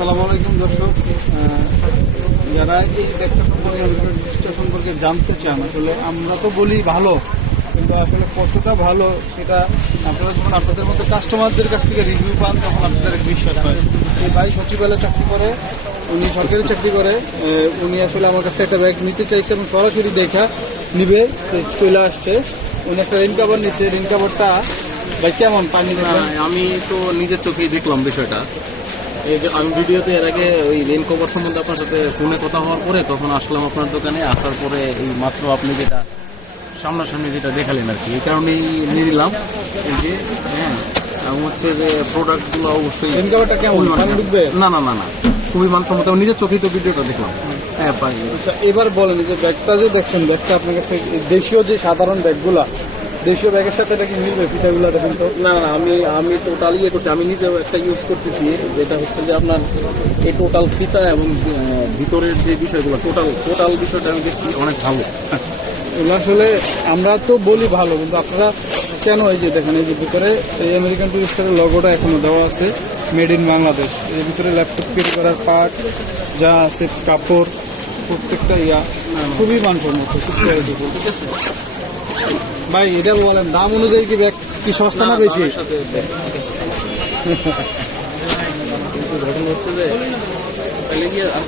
আসসালামু আলাইকুম দর্শক, যারা এই ব্যাগটা সম্পর্কে জানতে চান, আসলে আমরা তো বলি ভালো, কিন্তু আসলে কতটা ভালো সেটা আপনারা যখন আপনাদের মতো কাস্টমারদের কাছ থেকে রিভিউ পান তখন আপনাদের বিশ্বাস হয়। এই ভাই সচিবালয়ে চাকরি করে, উনি সরকারি চাকরি করে, উনি আসলে আমার কাছ থেকে একটা ব্যাগ নিতে চাইছে এবং সরাসরি দেখা নিবে চলে আসছে। উনি একটা রেইন কাভার নিচ্ছে, রেইন কাভারটা ভাই কেমন পানি? আমি তো নিজের চোখেই দেখলাম বিষয়টা। এই যে আমি ভিডিওতে এর আগে ওই রেন কভার সম্বন্ধে আপনার সাথে ফোনে কথা হওয়ার পরে তখন আসলাম আপনার দোকানে, আসার পরে এই মাত্র আপনি যেটা সামনাসামনি যেটা দেখালেন আর কি, এই কারণেই নিয়ে নিলাম। এই যে হ্যাঁ, এবং হচ্ছে যে প্রোডাক্টগুলো অবশ্যই রেইন কাভারটা কেমন পানি ঢুকবে? না না না না, খুবই মানসম্মত। আমি নিজের চোখেই তো ভিডিওটা দেখলাম। হ্যাঁ পাই। আচ্ছা, এবার বলেন যে ব্যাগটা যে দেখছেন, ব্যাগটা আপনার কাছে দেশীয় যে সাধারণ ব্যাগগুলা, দেশীয় ব্যাগের সাথে এটা কি মিলবে? ফিটাগুলো দেখেন তো। না না, আমি টোটাল ইয়ে করছি, আমি নিজেও একটা ইউজ করতেছি, যেটা হচ্ছে যে আপনার এই টোটাল ফিতা এবং ভিতরের যে বিষয়গুলো টোটাল বিষয়টা আমি দেখছি অনেক ভালো। এগুলো আসলে আমরা তো বলি ভালো, কিন্তু আপনারা কেন এই যে দেখেন, এই যে ভিতরে এই আমেরিকান টুরিস্টারের লগোটা এখনো দেওয়া আছে, মেড ইন বাংলাদেশ। এর ভিতরে ল্যাপটপ ক্যারি করার পার্ট যা আছে, কাপড়, প্রত্যেকটা খুবই মানসম্মত, খুব কোয়ালিটি। ঠিক আছে ভাই এটা বলেন, দাম অনুযায়ী কি ব্যাগ কি সস্তা না বেশি? ঘটনা হচ্ছে যে তাহলে গিয়ে আর